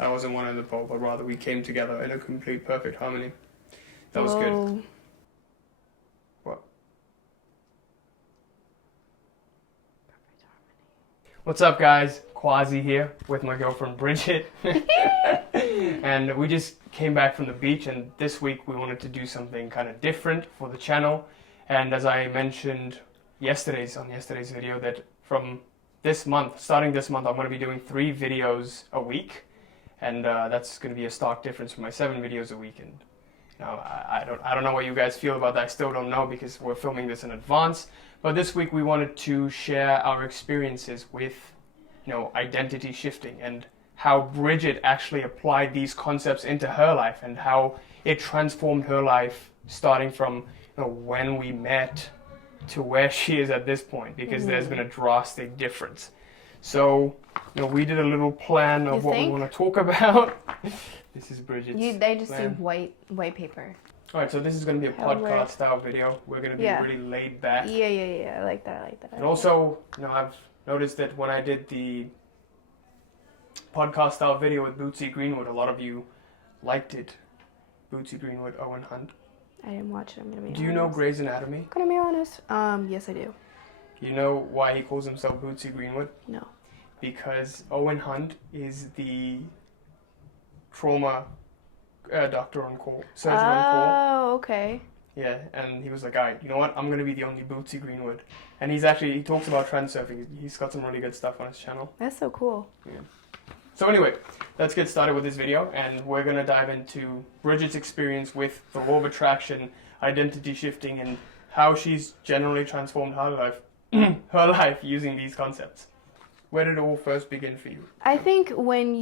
I wasn't one in the pole, but rather we came together in a complete perfect harmony. That was good. What? What's up, guys? Quazi here with my girlfriend Bridget. And we just came back from the beach, and this week we wanted to do something kind of different for the channel. And as I mentioned yesterday's video, that from this month, starting this month, I'm going to be doing 3 videos a week. And that's going to be a stark difference from my 7 videos a week. And you know, I don't know what you guys feel about that. I still don't know because we're filming this in advance. But this week we wanted to share our experiences with, you know, identity shifting and how Bridget actually applied these concepts into her life and how it transformed her life, starting from, you know, when we met to where she is at this point, because there's been a drastic difference. So, you know, we did a little plan of what we want to talk about. This is Bridget's They just plan. do white paper. All right, so this is going to be a podcast style video. We're going to be really laid back. Yeah. I like that. And also, you know, I've noticed that when I did the podcast style video with Bootsy Greenwood, a lot of you liked it. Bootsy Greenwood, Owen Hunt. I didn't watch it. I'm gonna be honest. Do you know Grey's Anatomy? I'm gonna be honest. Yes, I do. You know why he calls himself Bootsy Greenwood? No. Because Owen Hunt is the trauma doctor on call, surgeon on call. Oh, okay. Yeah, and he was like, alright, you know what, I'm going to be the only Bootsy Greenwood. And he talks about transurfing. He's got some really good stuff on his channel. That's so cool. Yeah. So anyway, let's get started with this video, and we're going to dive into Bridget's experience with the law of attraction, identity shifting, and how she's generally transformed her life using these concepts. Where did it all first begin for you? I think when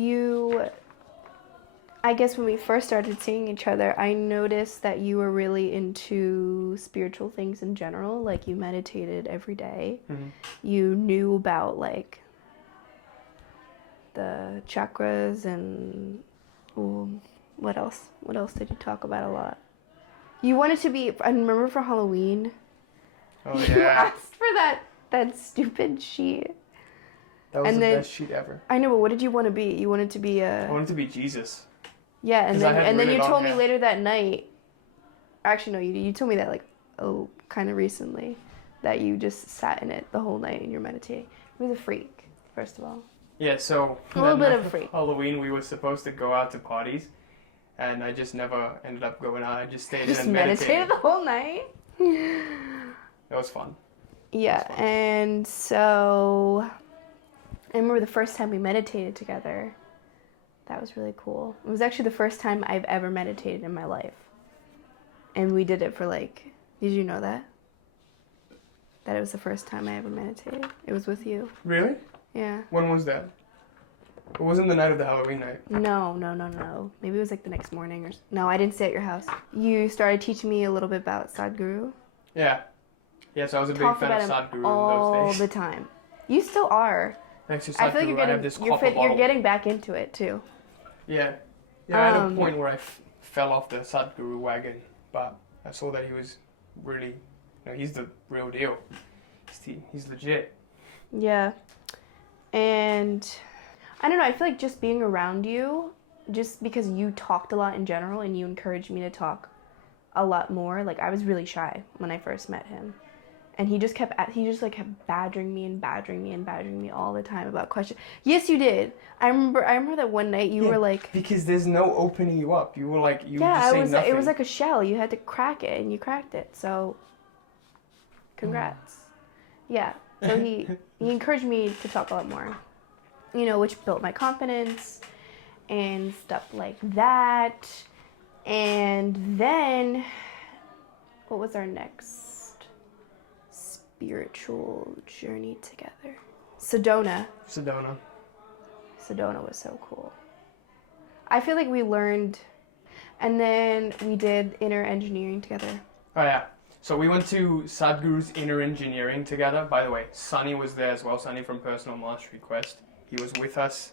we first started seeing each other, I noticed that you were really into spiritual things in general. Like, you meditated every day. Mm-hmm. You knew about, like, the chakras and what else? What else did you talk about a lot? You wanted to be, I remember for Halloween, oh, yeah. you asked for that stupid sheet. That was the best sheet ever. I know, but what did you want to be? You wanted to be I wanted to be Jesus. Yeah, and then you told me later that night. Actually, no, you told me that kind of recently, that you just sat in it the whole night and you're meditating. It was a freak, first of all. Yeah, so a little bit of a freak. Halloween, we were supposed to go out to parties, and I just never ended up going out. I just stayed in and meditated the whole night. It was fun. Yeah, and so I remember the first time we meditated together. That was really cool. It was actually the first time I've ever meditated in my life. And we did it for did you know that? That it was the first time I ever meditated. It was with you. Really? Yeah. When was that? It wasn't the night of the Halloween night. No. Maybe it was the next morning No, I didn't stay at your house. You started teaching me a little bit about Sadhguru. Yeah. Yeah, so I was a big fan of Sadhguru in those days. All the time. You still are. Thanks to Sadhguru, I feel like you're getting back into it too. Yeah. Yeah, I had a point where I fell off the Sadhguru wagon, but I saw that he was really, you know, he's the real deal. He's legit. Yeah. And I don't know, I feel like just being around you, just because you talked a lot in general and you encouraged me to talk a lot more. Like, I was really shy when I first met him. And he just kept badgering me all the time about questions. Yes, you did. I remember that one night you were like... Because there's no opening you up. You were like, you just say nothing. It was like a shell. You had to crack it, and you cracked it. So, congrats. Yeah. So he encouraged me to talk a lot more, you know, which built my confidence and stuff like that. And then, what was our next spiritual journey together? Sedona was so cool. I feel like we learned, and then we did inner engineering together. Oh yeah. So we went to Sadhguru's inner engineering together. By the way, Sunny was there as well. Sunny from Personal Mastery Quest. He was with us.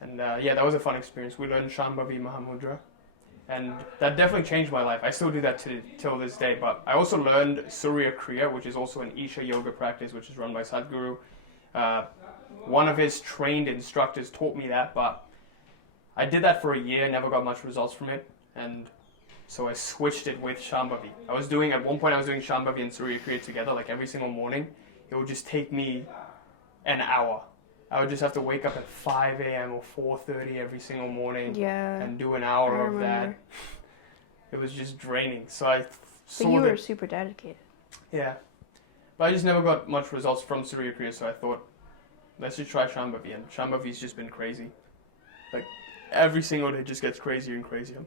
And yeah, that was a fun experience. We learned Shambhavi Mahamudra. And that definitely changed my life. I still do that till this day. But I also learned Surya Kriya, which is also an Isha yoga practice, which is run by Sadhguru. One of his trained instructors taught me that, but I did that for a year, never got much results from it, and so I switched it with Shambhavi. At one point I was doing Shambhavi and Surya Kriya together, like every single morning. It would just take me an hour. I would just have to wake up at 5 a.m. or 4:30 every single morning and do an hour of that. It was just draining. So I saw But you were super dedicated. Yeah. But I just never got much results from Surya Kriya, so I thought, let's just try Shambhavi. And Shambhavi's just been crazy. Like, every single day just gets crazier and crazier.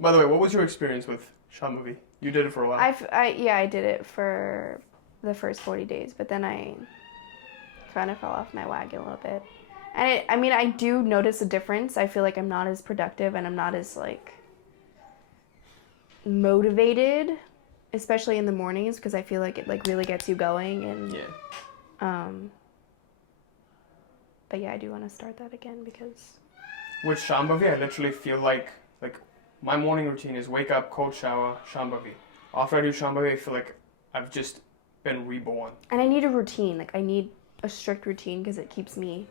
By the way, what was your experience with Shambhavi? You did it for a while. I did it for the first 40 days, but then I kind of fell off my wagon a little bit. And I do notice a difference. I feel like I'm not as productive and I'm not as, like, motivated, especially in the mornings, because I feel like it, like, really gets you going. And but yeah, I do want to start that again because with Shambhavi, I literally feel like my morning routine is wake up, cold shower, Shambhavi. After I do Shambhavi, I feel like I've just been reborn. And I need a routine. Like, I need a strict routine because it keeps me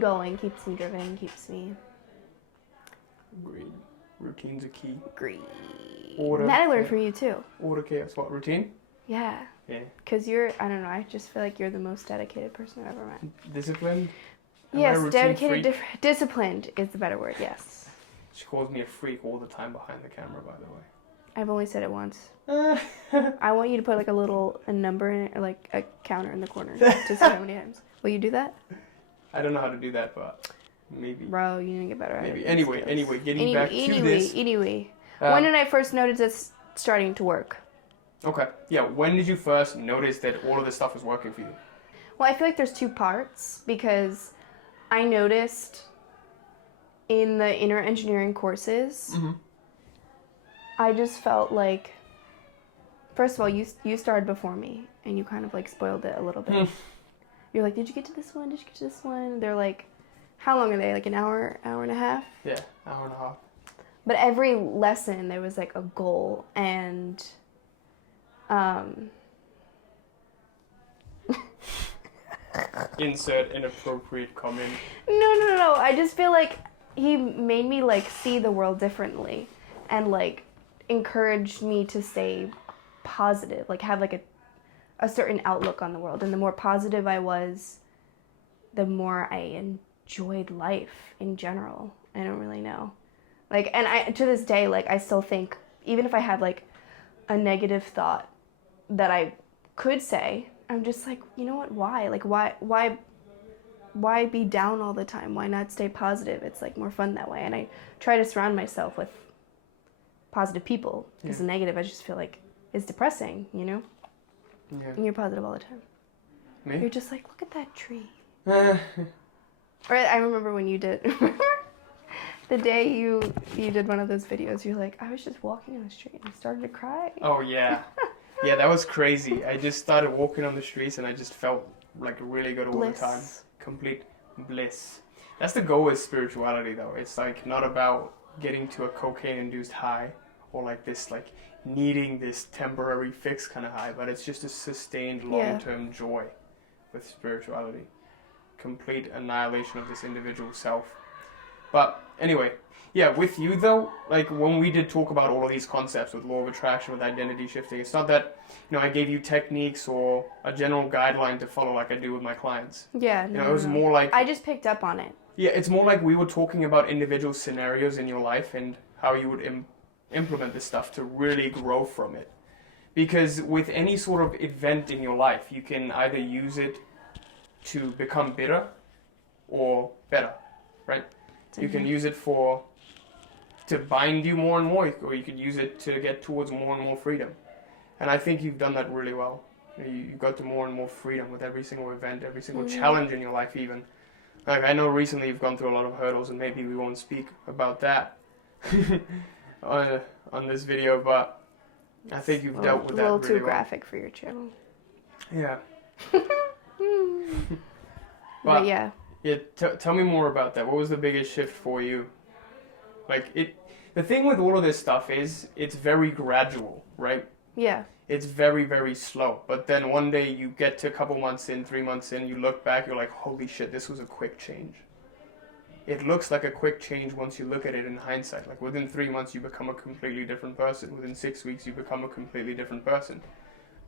going, keeps me driven, keeps me... Agreed. Routine's a key. Agreed. Order. And that I learned from you too. Order, chaos. What, routine? Yeah. Yeah. Because you're, I don't know, I just feel like you're the most dedicated person I've ever met. Disciplined? Yes, dedicated, disciplined is the better word, yes. She calls me a freak all the time behind the camera, by the way. I've only said it once. I want you to put like a number in it, or like a counter in the corner to see how many times. Will you do that? I don't know how to do that, but maybe. Bro, you need to get better at it. Maybe. Anyway, getting back to this. When did I first notice this starting to work? Okay. Yeah, when did you first notice that all of this stuff was working for you? Well, I feel like there's two parts because I noticed in the inner engineering courses, I just felt like, first of all, you started before me, and you kind of like spoiled it a little bit. You're like, did you get to this one? Did you get to this one? They're like, how long are they? Like an hour, hour and a half? Yeah, hour and a half. But every lesson, there was like a goal, and Insert inappropriate comment. No. I just feel like he made me like see the world differently and like encouraged me to stay positive, like have like a certain outlook on the world. And the more positive I was, the more I enjoyed life in general. I don't really know. Like, and I, to this day, like, I still think, even if I had like a negative thought that I could say, I'm just like, you know what, why? Like, why be down all the time? Why not stay positive? It's like more fun that way. And I try to surround myself with positive people because the negative, I just feel like, is depressing, you know? Yeah. And you're positive all the time. Me? You're just like, look at that tree. Or I remember when you did, the day you did one of those videos, you're like, I was just walking on the street and I started to cry. Oh, yeah. Yeah, that was crazy. I just started walking on the streets and I just felt like really good all the time. Complete bliss. That's the goal with spirituality, though. It's like not about getting to a cocaine-induced high or like this, like needing this temporary fix kind of high, but it's just a sustained long-term joy with spirituality. Complete annihilation of this individual self. But anyway, yeah, with you though, like when we did talk about all of these concepts with law of attraction, with identity shifting, it's not that, I gave you techniques or a general guideline to follow like I do with my clients. Yeah, it was more like... I just picked up on it. Yeah, it's more like we were talking about individual scenarios in your life and how you would implement this stuff to really grow from it. Because with any sort of event in your life, you can either use it to become bitter or better, right? You can use it to bind you more and more, or you could use it to get towards more and more freedom. And I think you've done that really well. You got to more and more freedom with every single event, every single challenge in your life even. Like I know recently you've gone through a lot of hurdles, and maybe we won't speak about that on this video, but I think you've dealt with that really well. A little too graphic for your channel. Yeah. But yeah. Yeah, tell me more about that. What was the biggest shift for you? Like, the thing with all of this stuff is, it's very gradual, right? Yeah. It's very, very slow. But then one day you get to a couple months in, 3 months in, you look back, you're like, holy shit, this was a quick change. it looks like a quick change once you look at it in hindsight. Like within 3 months, you become a completely different person. Within 6 weeks, you become a completely different person.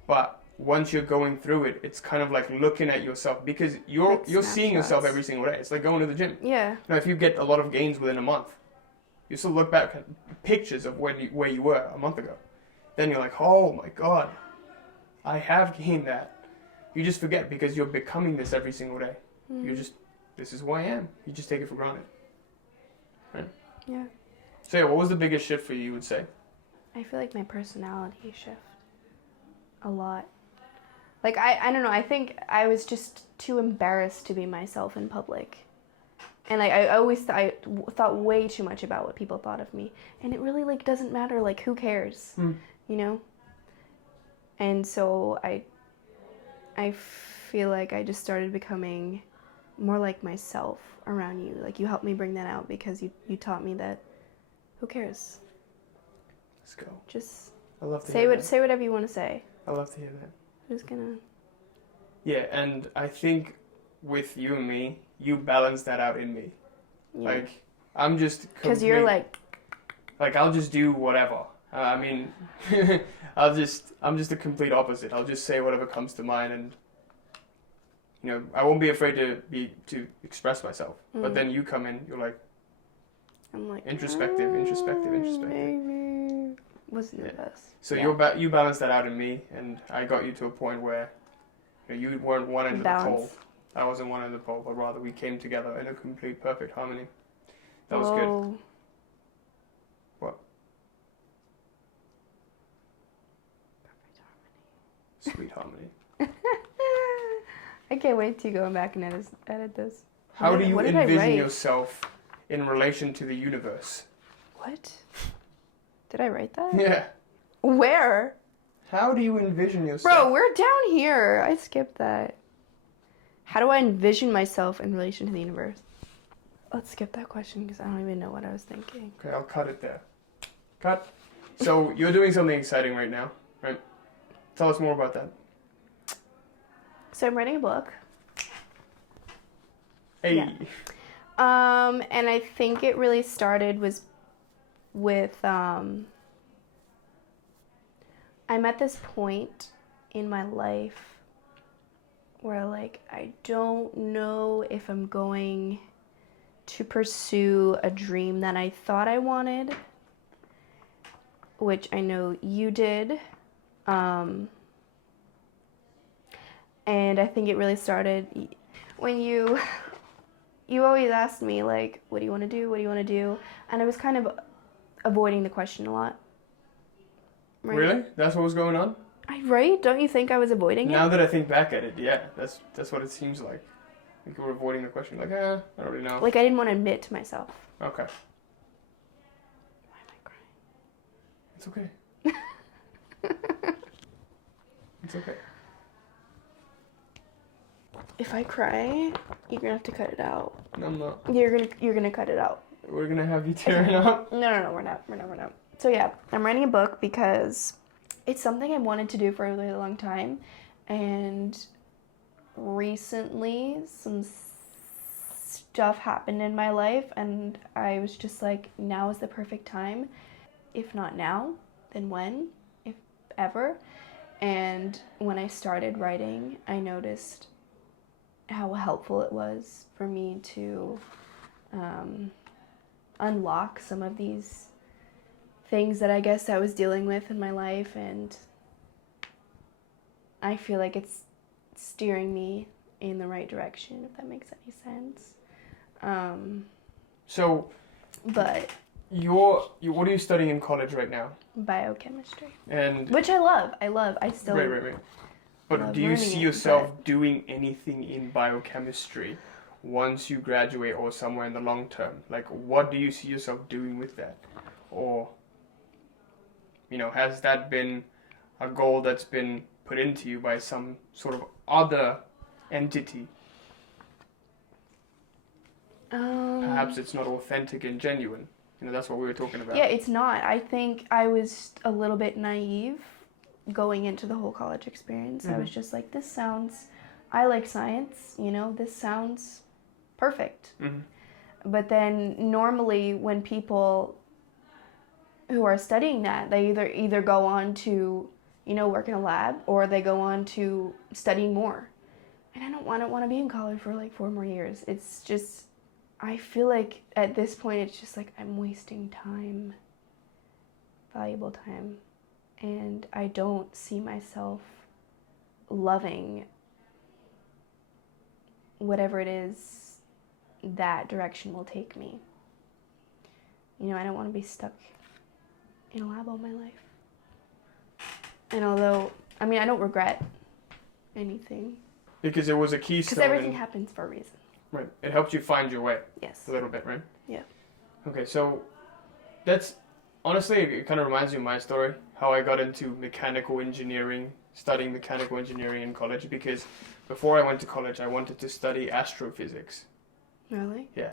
But once you're going through it, it's kind of like looking at yourself, because you're seeing yourself every single day. It's like going to the gym. Yeah. If you get a lot of gains within a month, you still look back at pictures of where you were a month ago. Then you're like, oh my God, I have gained that. You just forget because you're becoming this every single day. This is who I am. You just take it for granted. Right? Yeah. So yeah, what was the biggest shift for you would say? I feel like my personality shift a lot. Like, I don't know, I think I was just too embarrassed to be myself in public. And like, I always thought way too much about what people thought of me. And it really like doesn't matter, like who cares, you know? And so I feel like I just started becoming more like myself around you. Like you helped me bring that out because you taught me that who cares? Let's go. Just I love to say whatever you want to say. I love to hear that. I'm just gonna. Yeah, and I think with you and me, you balance that out in me. Yeah. Like I'm just because you're like I'll just do whatever. I mean, I'm just the complete opposite. I'll just say whatever comes to mind, and you know, I won't be afraid to express myself. But then you come in, you're like, I'm like introspective. Maybe wasn't the best. So you balance that out in me, and I got you to a point where you weren't one end of the pole. I wasn't one end of the pole, but rather we came together in a complete perfect harmony. That was good. What? Sweet harmony. I can't wait to go back and edit this. How do you envision yourself in relation to the universe? What? Did I write that? Yeah. Where? How do you envision yourself? Bro, we're down here. I skipped that. How do I envision myself in relation to the universe? Let's skip that question because I don't even know what I was thinking. Okay, I'll cut it there. Cut. So you're doing something exciting right now, right? Tell us more about that. So I'm writing a book. Hey. Yeah. And I think it really started with I'm at this point in my life where like I don't know if I'm going to pursue a dream that I thought I wanted, which I know you did. And I think it really started when you always asked me, like, what do you want to do? What do you want to do? And I was kind of avoiding the question a lot. Right? Really? That's what was going on? Right? Don't you think I was avoiding it? Now that I think back at it, yeah, that's what it seems like. Like you were avoiding the question. Like, I don't really know. Like I didn't want to admit to myself. Okay. Why am I crying? It's okay. It's okay. If I cry, you're gonna have to cut it out. No, I'm not. You're gonna cut it out. We're gonna have you tearing up. No, we're not. So yeah, I'm writing a book because it's something I wanted to do for a really long time, and recently some stuff happened in my life, and I was just like, now is the perfect time. If not now, then when? If ever. And when I started writing, I noticed how helpful it was for me to unlock some of these things that I guess I was dealing with in my life, and I feel like it's steering me in the right direction, if that makes any sense. But what are you studying in college right now? Biochemistry. And which I love. I still right. But do you see yourself doing anything in biochemistry once you graduate or somewhere in the long term? Like, what do you see yourself doing with that? Or, has that been a goal that's been put into you by some sort of other entity? Perhaps it's not authentic and genuine. That's what we were talking about. Yeah, it's not. I think I was a little bit naive going into the whole college experience. I was just like, I like science, this sounds perfect. But then normally when people who are studying that, they either go on to, work in a lab, or they go on to study more. And I don't want to be in college for like 4 more years. It's just, I feel like at this point it's just like I'm wasting time, valuable time. And I don't see myself loving whatever it is that direction will take me. I don't want to be stuck in a lab all my life. And although, I don't regret anything. Because it was a keystone. Because everything happens for a reason. Right. It helped you find your way. Yes. A little bit, right? Yeah. Okay, so that's, honestly, it kind of reminds me of my story, how I got into mechanical engineering, studying mechanical engineering in college, because before I went to college, I wanted to study astrophysics. Really? Yeah.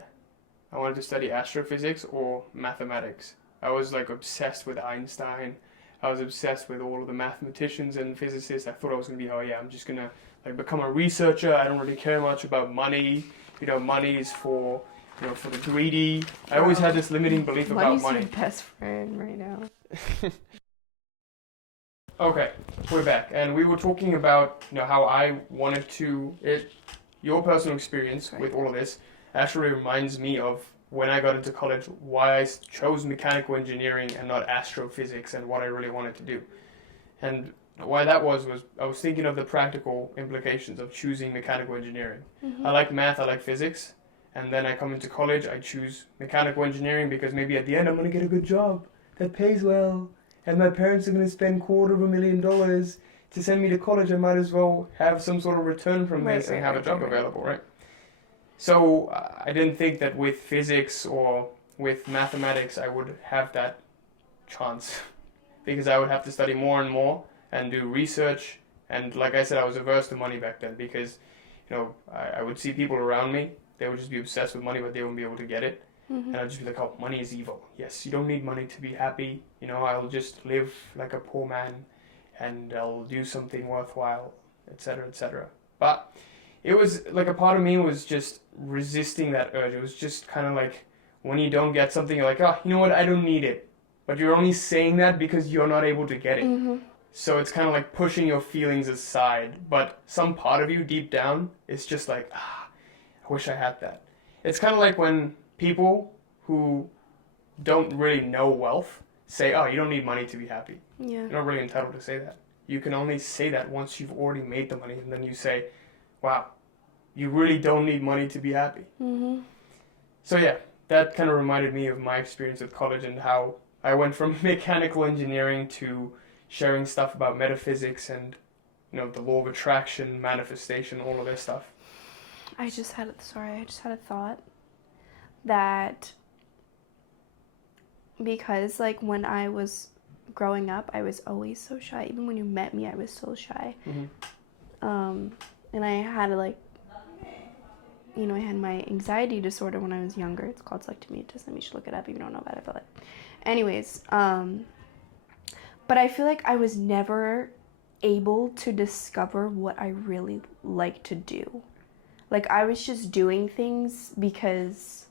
I wanted to study astrophysics or mathematics. I was like obsessed with Einstein. I was obsessed with all of the mathematicians and physicists. I thought I was going to be, I'm just going to become a researcher. I don't really care much about money. Money is for, for the greedy. I always had this limiting belief about money. Money's your best friend right now. Okay, we're back. And we were talking about, how I wanted to, your personal experience with all of this actually reminds me of when I got into college, why I chose mechanical engineering and not astrophysics and what I really wanted to do. And why that was I was thinking of the practical implications of choosing mechanical engineering. Mm-hmm. I like math, I like physics, and then I come into college, I choose mechanical engineering because maybe at the end I'm going to get a good job that pays well, and my parents are going to spend $250,000 to send me to college. I might as well have some sort of return from this and have a job available, right? So I didn't think that with physics or with mathematics I would have that chance because I would have to study more and more and do research. And like I said, I was averse to money back then because, I would see people around me, they would just be obsessed with money, but they wouldn't be able to get it. Mm-hmm. And I'd just be like, oh, money is evil. Yes, you don't need money to be happy. I'll just live like a poor man and I'll do something worthwhile, etc., etc. But it was like a part of me was just resisting that urge. It was just kind of like when you don't get something, you're like, oh, you know what, I don't need it. But you're only saying that because you're not able to get it. Mm-hmm. So it's kind of like pushing your feelings aside. But some part of you deep down is just like, I wish I had that. It's kind of like when people who don't really know wealth say, oh, you don't need money to be happy. Yeah. You're not really entitled to say that. You can only say that once you've already made the money, and then you say, wow, you really don't need money to be happy. Mm-hmm. So yeah, that kind of reminded me of my experience at college and how I went from mechanical engineering to sharing stuff about metaphysics and, the law of attraction, manifestation, all of this stuff. I just had a thought that because like when I was growing up, I was always so shy. Even when you met me, I was so shy. Mm-hmm. And I had I had my anxiety disorder when I was younger. It's called selective mutism. You should look it up if you don't know about it. But anyways, but I feel like I was never able to discover what I really like to do. Like I was just doing things because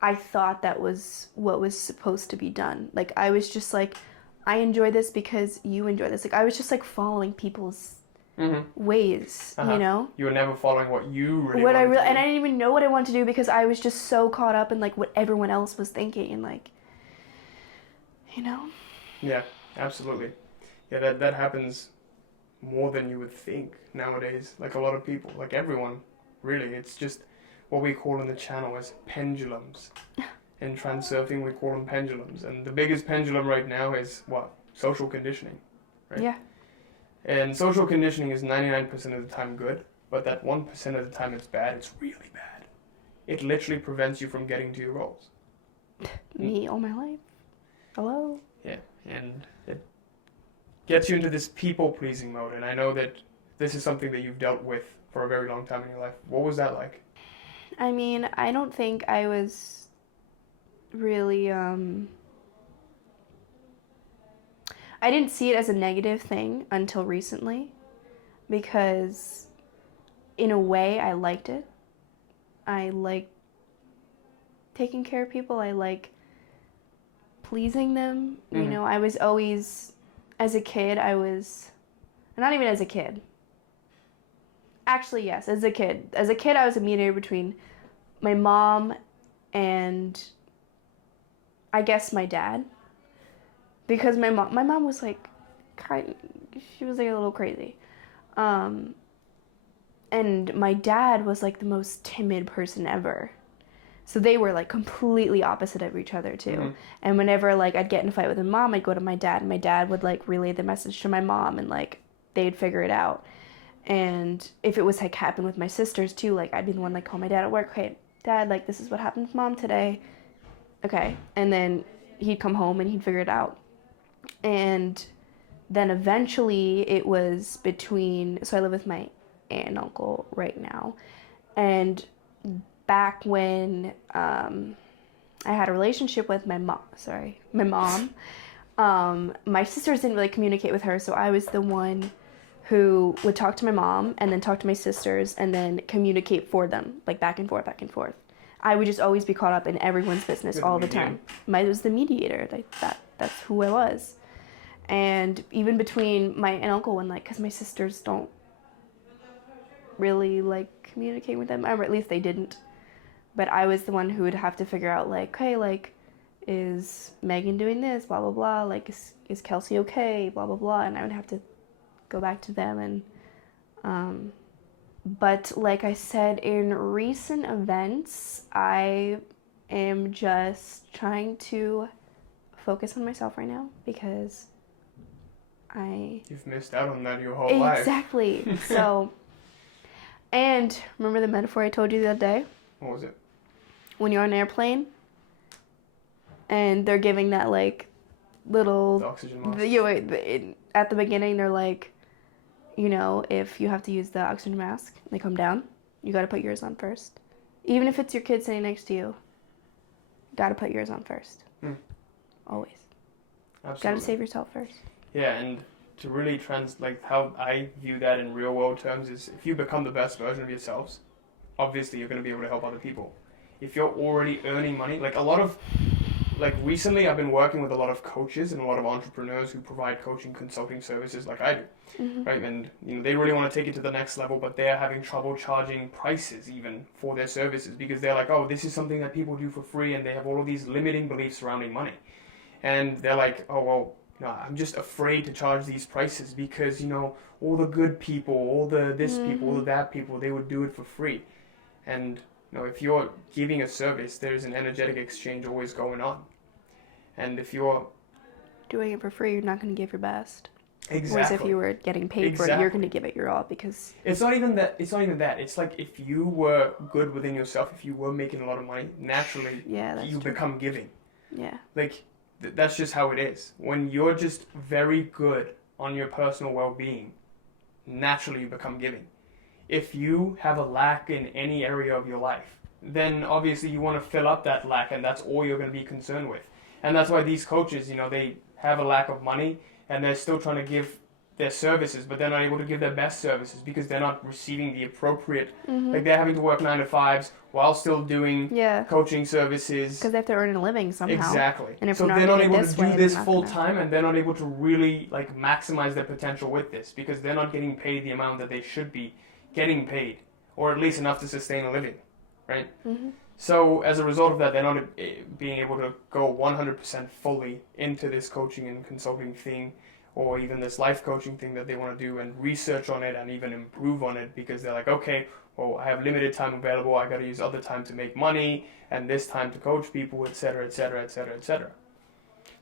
I thought that was what was supposed to be done. Like I was just like, I enjoy this because you enjoy this. Like I was just like following people's ways, You were never following what you really wanted to do. And I didn't even know what I wanted to do because I was just so caught up in like what everyone else was thinking and like, Yeah, absolutely. Yeah, that happens more than you would think nowadays. Like a lot of people, like everyone, really. It's just what we call in the channel as pendulums. In transurfing, we call them pendulums. And the biggest pendulum right now is what? Social conditioning, right? Yeah. And social conditioning is 99% of the time good, but that 1% of the time it's bad, it's really bad. It literally prevents you from getting to your goals. Me all my life. Hello? Yeah, and it gets you into this people-pleasing mode, and I know that this is something that you've dealt with for a very long time in your life. What was that like? I mean, I don't think I was really, I didn't see it as a negative thing until recently because in a way I liked it. I liked taking care of people. I like pleasing them. You Mhm. know, I was always, as a kid, not even as a kid. Actually, yes, as a kid. As a kid, I was a mediator between my mom and I guess my dad. Because my mom was like, she was like a little crazy. And my dad was like the most timid person ever. So they were like completely opposite of each other too. Mhm. And whenever like I'd get in a fight with my mom, I'd go to my dad, and my dad would like relay the message to my mom, and like they'd figure it out. And if it was like happened with my sisters too, like I'd be the one like call my dad at work, hey dad, like this is what happened with mom today. Okay. And then he'd come home and he'd figure it out. And then eventually it was between, so I live with my aunt and uncle right now. And back when I had a relationship with my mom, my sisters didn't really communicate with her, so I was the one who would talk to my mom and then talk to my sisters and then communicate for them, like back and forth, back and forth. I would just always be caught up in everyone's business all the time. I was the mediator. That's who I was. And even between my aunt and uncle, when like, because my sisters don't really like communicate with them, or at least they didn't. But I was the one who would have to figure out like, hey, like, is Megan doing this? Blah blah blah. Like, is Kelsey okay? Blah blah blah. And I would have to go back to them and. But like I said, in recent events, I am just trying to focus on myself right now because You've missed out on that your whole life. Exactly. So, and remember the metaphor I told you the other day? What was it? When you're on an airplane and they're giving that like little... The oxygen mask. At the beginning, they're like, you know, if you have to use the oxygen mask, they come down, you got to put yours on first. Even if it's your kid sitting next to you, got to put yours on first. Always. Absolutely. Got to save yourself first. Yeah, and to really how I view that in real world terms is if you become the best version of yourselves, obviously you're going to be able to help other people. If you're already earning money, recently I've been working with a lot of coaches and a lot of entrepreneurs who provide coaching consulting services like I do, right? And they really want to take it to the next level, but they're having trouble charging prices even for their services because they're like, oh, this is something that people do for free, and they have all of these limiting beliefs surrounding money. And they're like, oh, well, I'm just afraid to charge these prices because, all the good people, all the this people, all the that people, they would do it for free. And if you're giving a service, there's an energetic exchange always going on. And if you're doing it for free, you're not going to give your best. Exactly. Whereas if you were getting paid for it, you're going to give it your all because... It's not even that. It's like if you were good within yourself, if you were making a lot of money, naturally you become giving. Yeah. Like, that's just how it is. When you're just very good on your personal well-being, naturally you become giving. If you have a lack in any area of your life, then obviously you want to fill up that lack, and that's all you're going to be concerned with. And that's why these coaches, they have a lack of money, and they're still trying to give their services, but they're not able to give their best services because they're not receiving the appropriate, like they're having to work 9 to 5s while still doing coaching services. Because they have to earn a living somehow. Exactly. And if so they're not able to do this full time, and they're not able to really maximize their potential with this because they're not getting paid the amount that they should be getting paid, or at least enough to sustain a living, right? So as a result of that, they're not being able to go 100% fully into this coaching and consulting thing, or even this life coaching thing that they want to do and research on it and even improve on it because they're like, okay, well, I have limited time available. I got to use other time to make money and this time to coach people, etc., etc., etc., etc.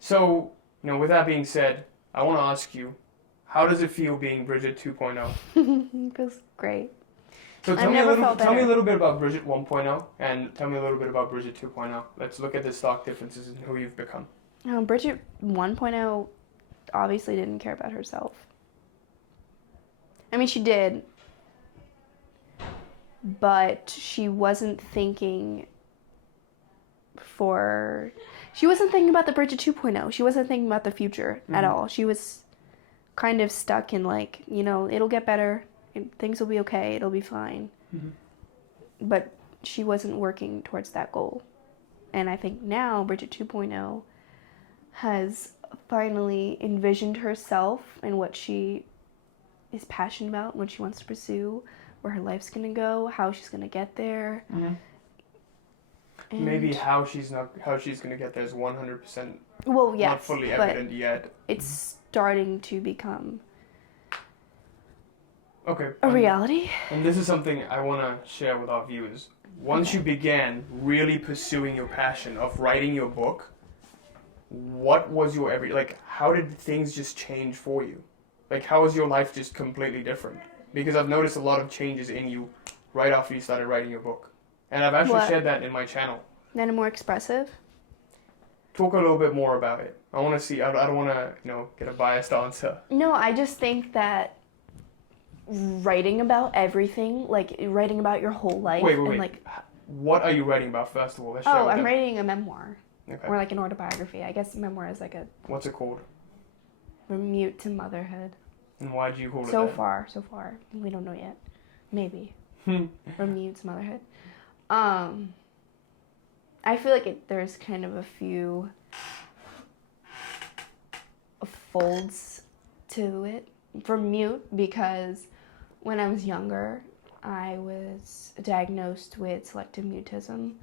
So, with that being said, I want to ask you, how does it feel being Bridget 2.0? It feels great. So tell me a little bit about Bridget 1.0 and tell me a little bit about Bridget 2.0. Let's look at the stark differences in who you've become. Bridget 1.0 obviously didn't care about herself. I mean, she did, but she wasn't thinking about the Bridget 2.0. She wasn't thinking about the future at all. She was kind of stuck in it'll get better. Things will be okay. It'll be fine. But she wasn't working towards that goal. And I think now Bridget 2.0 has finally envisioned herself and what she is passionate about, what she wants to pursue, where her life's gonna go, how she's gonna get there. Mm-hmm. Maybe how she's gonna get there is 100% not fully evident yet. It's starting to become a reality. And this is something I want to share with our viewers. Once you began really pursuing your passion of writing your book, what was your how did things just change for you? Like, how was your life just completely different? Because I've noticed a lot of changes in you right after you started writing your book. And I've actually shared that in my channel. Then more expressive? Talk a little bit more about it. I want to see, I don't want to, get a biased answer. No, I just think that writing about everything, like writing about your whole life. Wait. And like, what are you writing about, first of all? I'm writing a memoir. Okay. Or like an autobiography. I guess memoir is like a... What's it called? From Mute to Motherhood. And why did you call it that? So far. We don't know yet. Maybe. From Mute to Motherhood. I feel like there's kind of a few folds to it. From Mute, because when I was younger, I was diagnosed with selective mutism,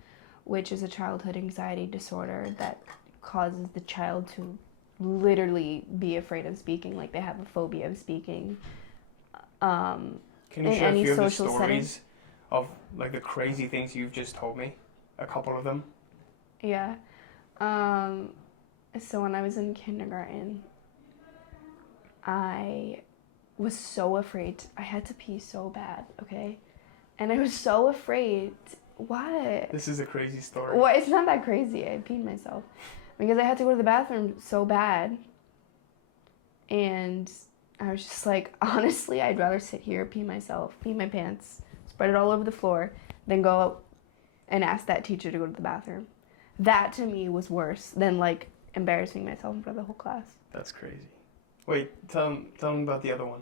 which is a childhood anxiety disorder that causes the child to literally be afraid of speaking, like they have a phobia of speaking. Can you share a few of the stories of like the crazy things you've just told me? A couple of them? Yeah. So when I was in kindergarten, I was so afraid. I had to pee so bad, okay? And I was so afraid. What? This is a crazy story. Well, it's not that crazy. I peed myself. Because I had to go to the bathroom so bad. And I was just like, honestly, I'd rather sit here, pee myself, pee my pants, spread it all over the floor, than go out and ask that teacher to go to the bathroom. That, to me, was worse than, like, embarrassing myself in front of the whole class. That's crazy. Wait, tell them about the other one.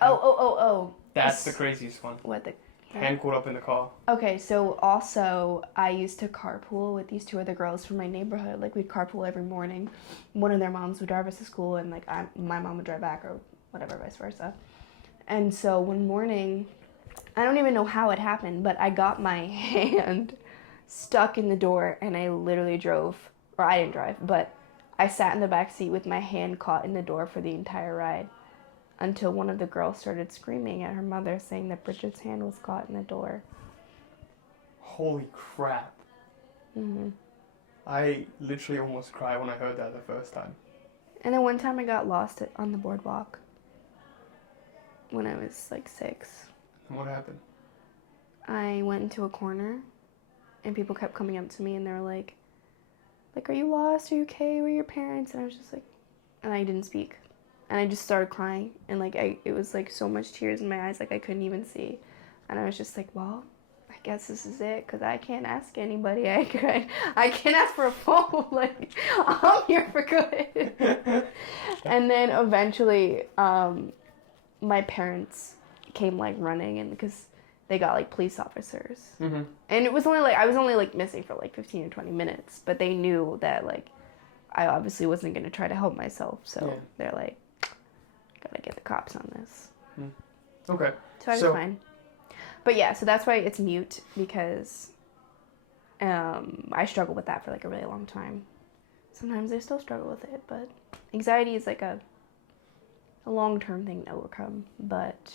Oh. That's the craziest one. What the... Hand caught up in the car. Okay, so also I used to carpool with these two other girls from my neighborhood. Like, we'd carpool every morning. One of their moms would drive us to school, and like my mom would drive back, or whatever, vice versa. And so one morning, I don't even know how it happened, but I got my hand stuck in the door, and I literally drove, or I didn't drive, but I sat in the back seat with my hand caught in the door for the entire ride. Until one of the girls started screaming at her mother, saying that Bridget's hand was caught in the door. Holy crap. Mm-hmm. I literally almost cried when I heard that the first time. And then one time I got lost on the boardwalk when I was like 6. And what happened? I went into a corner, and people kept coming up to me, and they were like, are you lost? Are you okay? Where are your parents? And I was just like, and I didn't speak. And I just started crying, and like it was like so much tears in my eyes, like I couldn't even see. And I was just like, well, I guess this is it, because I can't ask anybody. I can't ask for a phone. Like, I'm here for good. And then eventually, my parents came like running, and because they got like police officers. Mm-hmm. And it was I was only like missing for like 15 or 20 minutes, but they knew that like I obviously wasn't going to try to help myself. So they're like, gotta get the cops on this. Okay. So I was fine. But yeah, so that's why it's Mute, because I struggled with that for like a really long time. Sometimes I still struggle with it, but anxiety is like a long-term thing to overcome. But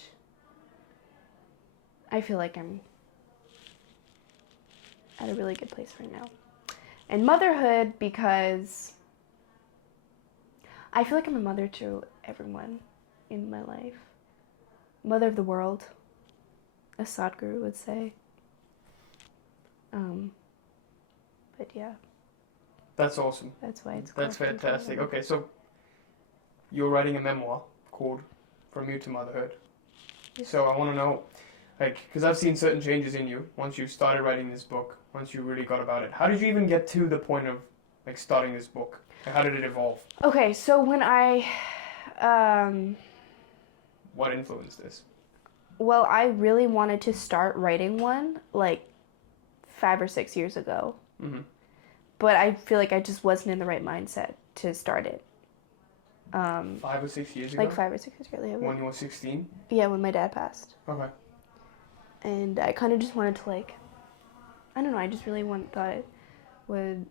I feel like I'm at a really good place right now. And motherhood, because I feel like I'm a mother to everyone in my life. Mother of the world, as Sadhguru would say. But yeah. That's awesome. That's why it's That's fantastic. Okay, so you're writing a memoir called From You to Motherhood. Yes. So I want to know, like, because I've seen certain changes in you once you started writing this book, once you really got about it. How did you even get to the point of, like, starting this book? How did it evolve? Okay, so when I... What influenced this? Well, I really wanted to start writing one, like, 5 or 6 years ago. Mm-hmm. But I feel like I just wasn't in the right mindset to start it. 5 or 6 years ago? Like 5 or 6 years ago. Yeah, When you were 16? Yeah, when my dad passed. Okay. And I kind of just wanted to, like, I don't know, I just really thought it would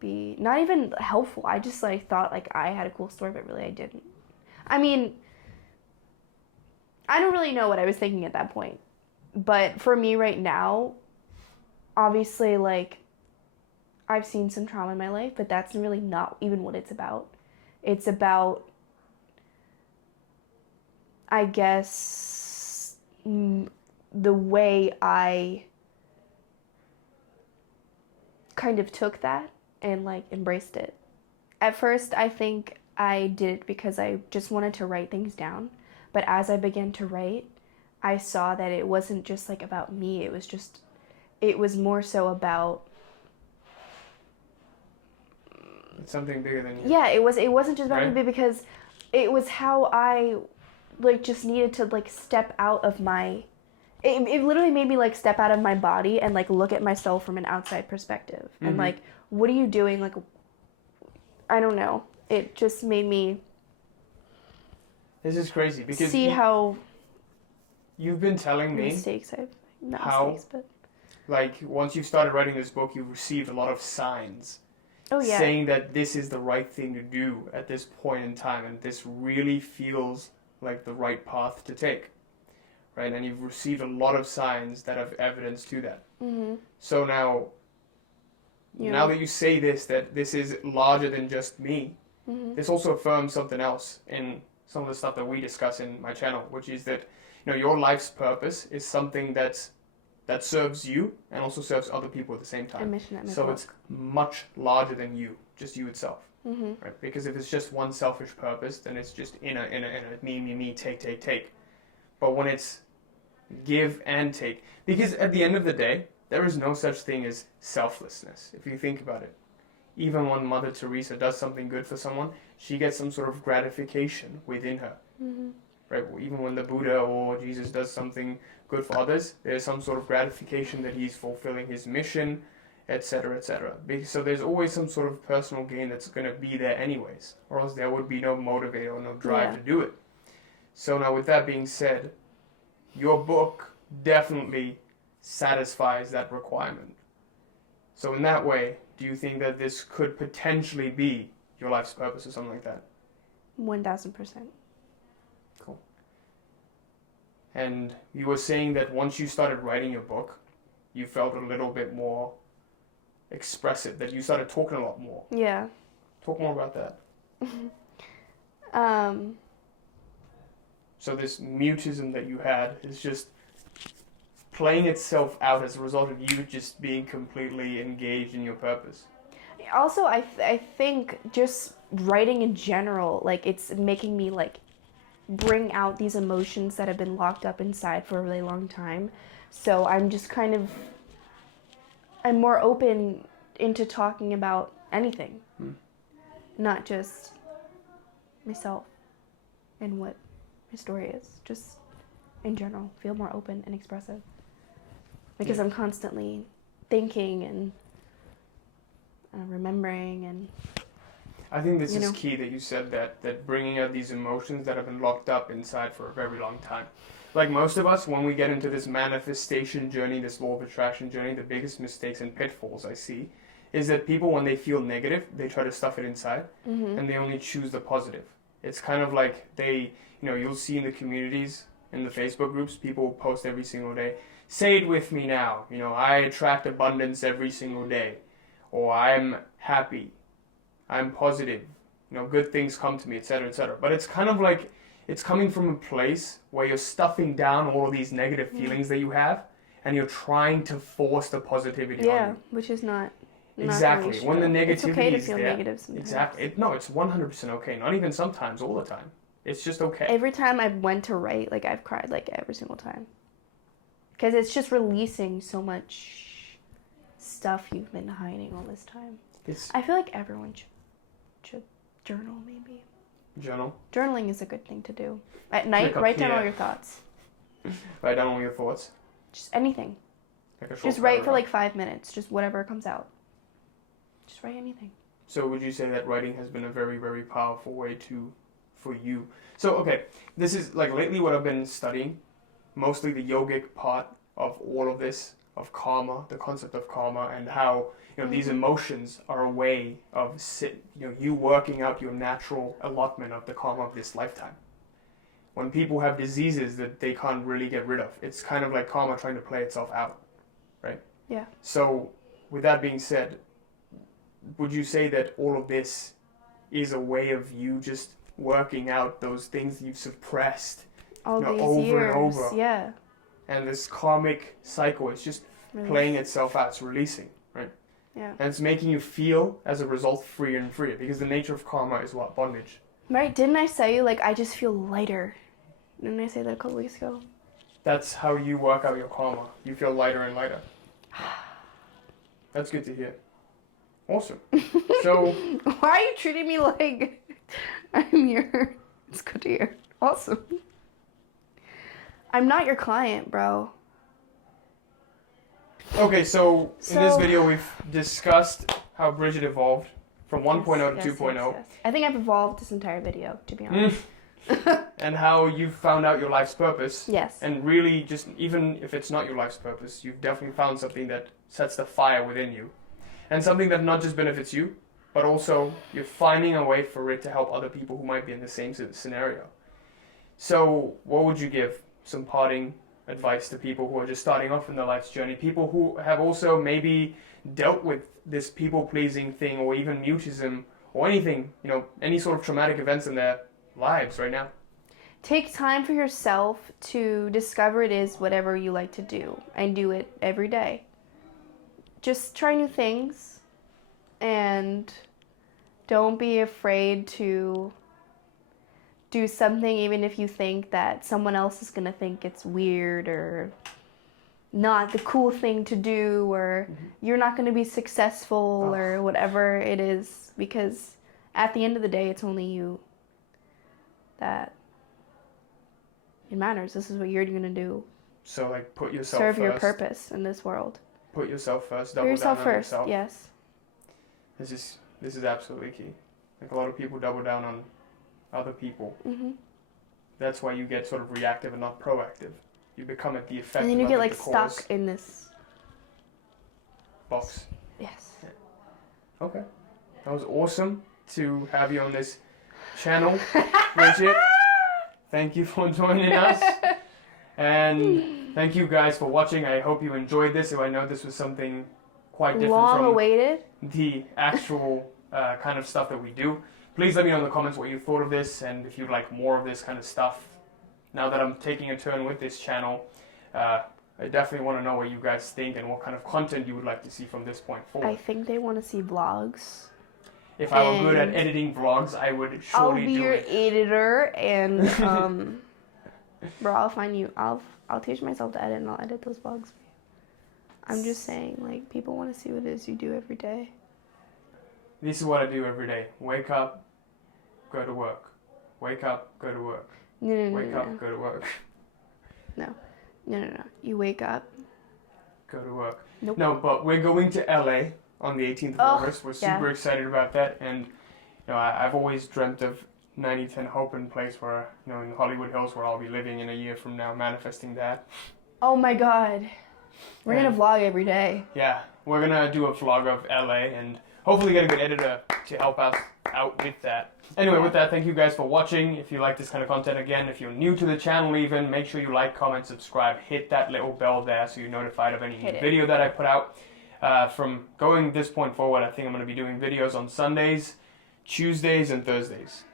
be not even helpful. I just, like, thought, like, I had a cool story, but really I didn't. I mean, I don't really know what I was thinking at that point. But for me right now, obviously, like, I've seen some trauma in my life, but that's really not even what it's about. It's about, I guess, the way I kind of took that and, like, embraced it. At first, I think I did it because I just wanted to write things down. But as I began to write, I saw that it wasn't just, like, about me. It was more so about... It's something bigger than you. Yeah, it wasn't just about Right? me because it was how I, like, just needed to, like, step out of my... It literally made me, like, step out of my body and, like, look at myself from an outside perspective. Mm-hmm. And, like, what are you doing? Like, I don't know. It just made me This is crazy because see how you've been telling me mistakes I've... Not how- mistakes, but... like once you started writing this book, you received a lot of signs Oh, yeah. saying that this is the right thing to do at this point in time, and this really feels like the right path to take, right? And you've received a lot of signs that have evidence to that. Mm-hmm. So now that you say this, that this is larger than just me, Mm-hmm. this also affirms something else in some of the stuff that we discuss in my channel, which is that your life's purpose is something that serves you and also serves other people at the same A time. mission at my So book. it's much larger than you, just you itself, Mm-hmm. right? Because if it's just one selfish purpose, then it's just in a me, take. But when it's give and take, because at the end of the day, there is no such thing as selflessness. If you think about it, even when Mother Teresa does something good for someone, she gets some sort of gratification within her. Mm-hmm. Right? Even when the Buddha or Jesus does something good for others, there's some sort of gratification that he's fulfilling his mission, etc., etc. So there's always some sort of personal gain that's going to be there anyways, or else there would be no motivator or no drive to do it. So now with that being said, your book definitely satisfies that requirement. So in that way, do you think that this could potentially be your life's purpose or something like that? 1,000%. Cool. And you were saying that once you started writing your book, you felt a little bit more expressive, that you started talking a lot more. Yeah. Talk more about that. So this mutism that you had is just playing itself out as a result of you just being completely engaged in your purpose. Also, I think just writing in general, like, it's making me, like, bring out these emotions that have been locked up inside for a really long time. So I'm just kind of, I'm more open into talking about anything. Not just myself and what my story is. Just in general, feel more open and expressive. Because I'm constantly thinking and remembering and... I think this is key that you said that bringing out these emotions that have been locked up inside for a very long time. Like most of us, when we get into this manifestation journey, this law of attraction journey, the biggest mistakes and pitfalls I see is that people, when they feel negative, they try to stuff it inside, and they only choose the positive. It's kind of like you'll see in the communities, in the Facebook groups, people post every single day, say it with me now, I attract abundance every single day, or I'm happy, I'm positive, good things come to me, etc., etc. But it's kind of like, it's coming from a place where you're stuffing down all of these negative feelings that you have, and you're trying to force the positivity on you. Which is not Exactly. really When the true. negativity it's okay to is feel there. negative sometimes. Exactly. It's 100% okay. Not even sometimes, all the time. It's just okay. Every time I went to write, like, I've cried, like, every single time. Because it's just releasing so much stuff you've been hiding all this time. I feel like everyone should journal, maybe. Journal? Journaling is a good thing to do. At night, write down all your thoughts. Write down all your thoughts? Just anything. Like a short Just write for paragraph. like 5 minutes. Just whatever comes out. Just write anything. So would you say that writing has been a very, very powerful way for you? So, okay, this is like lately what I've been studying, mostly the yogic part of all of this, of karma, the concept of karma, and how, these emotions are a way of you working out your natural allotment of the karma of this lifetime. When people have diseases that they can't really get rid of, it's kind of like karma trying to play itself out, right? Yeah. So, with that being said, would you say that all of this is a way of you just working out those things you've suppressed All these over years. and over? Yeah. And this karmic cycle is just playing itself out, it's releasing, right? Yeah. And it's making you feel, as a result, freer and freer, because the nature of karma is what? Bondage. Right, didn't I say, like, I just feel lighter? Didn't I say that a couple weeks ago? That's how you work out your karma. You feel lighter and lighter. That's good to hear. Awesome. So, why are you treating me like I'm your... It's good to hear. Awesome. I'm not your client, bro. okay, so in this video we've discussed how Bridget evolved from 1.0 to 2.0. Yes. I think I've evolved this entire video, to be honest. And how you found out your life's purpose. Yes. And really, just even if it's not your life's purpose, you've definitely found something that sets the fire within you. And something that not just benefits you, but also you're finding a way for it to help other people who might be in the same scenario. So what would you give? Some parting advice to people who are just starting off in their life's journey, people who have also maybe dealt with this people-pleasing thing, or even mutism, or anything, any sort of traumatic events in their lives right now. Take time for yourself to discover it is whatever you like to do, and do it every day. Just try new things, and don't be afraid to do something even if you think that someone else is going to think it's weird or not the cool thing to do, or you're not going to be successful or whatever it is, because at the end of the day it's only you that it matters. This is what you're going to do. So like put yourself serve first. your purpose in this world. Put yourself first. Put Double yourself down on first. yourself. Yes. This is absolutely key. Like a lot of people double down on other people. Mhm. That's why you get sort of reactive and not proactive. You become at the effect. And then you not get at like the cause. stuck in this box. Yes. Okay. That was awesome to have you on this channel, Bridget. Thank you for joining us. And thank you guys for watching. I hope you enjoyed this. So I know this was something quite different long from awaited. the actual kind of stuff that we do. Please let me know in the comments what you thought of this, and if you'd like more of this kind of stuff. Now that I'm taking a turn with this channel, I definitely want to know what you guys think and what kind of content you would like to see from this point forward. I think they want to see vlogs. If I were good at editing vlogs, I would surely I'll be do your it. editor, and bro, I'll find you. I'll teach myself to edit, and I'll edit those vlogs for you. I'm just saying, like, people want to see what it is you do every day. This is what I do every day. Wake up, go to work. Wake up, go to work. No. Wake up, go to work. No. You wake up. Go to work. Nope. No, but we're going to LA on the 18th of August. We're super excited about that. And, I've always dreamt of 9010 Hopen Place where, in the Hollywood Hills, where I'll be living in a year from now, manifesting that. Oh my god. We're going to vlog every day. Yeah, we're going to do a vlog of LA and hopefully get a good editor to help us out with that. Anyway, with that, thank you guys for watching. If you like this kind of content, again, if you're new to the channel even, make sure you like, comment, subscribe, hit that little bell there so you're notified of any new video that I put out. From going this point forward, I think I'm going to be doing videos on Sundays, Tuesdays, and Thursdays.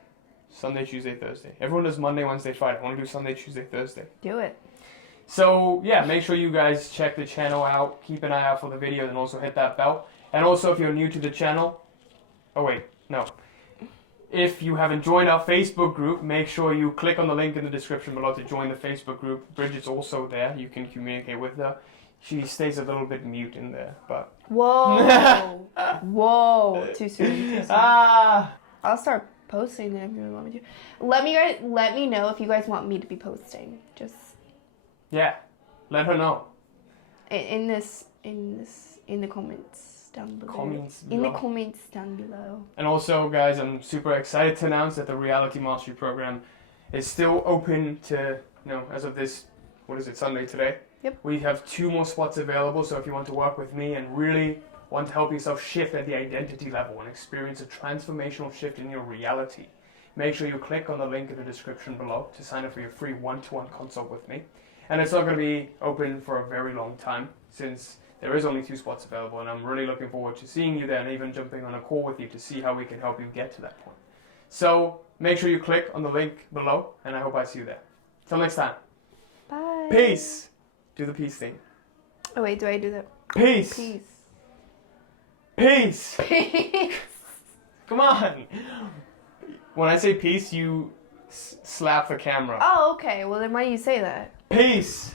Sunday, Tuesday, Thursday. Everyone does Monday, Wednesday, Friday. I want to do Sunday, Tuesday, Thursday. Do it. So, yeah, make sure you guys check the channel out. Keep an eye out for the videos and also hit that bell. And also, if you're new to the channel... Oh, wait. No. If you haven't joined our Facebook group, make sure you click on the link in the description below to join the Facebook group. Bridget's also there. You can communicate with her. She stays a little bit mute in there, but... Whoa. Whoa. Too soon. Ah! I'll start posting them if you want me to. Let me know if you guys want me to be posting. Just... Yeah. Let her know. in the comments down below. Comments In the below. comments down below. And also, guys, I'm super excited to announce that the Reality Mastery Program is still open to, as of this, Sunday today? Yep. We have 2 more spots available, so if you want to work with me and really want to help yourself shift at the identity level and experience a transformational shift in your reality, make sure you click on the link in the description below to sign up for your free one-to-one consult with me. And it's not going to be open for a very long time, since there is only 2 spots available, and I'm really looking forward to seeing you there and even jumping on a call with you to see how we can help you get to that point. So make sure you click on the link below, and I hope I see you there. Till next time. Bye. Peace. Do the peace thing. Oh wait, do I do that? Peace. Peace. Peace. Peace. Come on. When I say peace, you slap the camera. Oh, okay. Well, then why do you say that? Peace.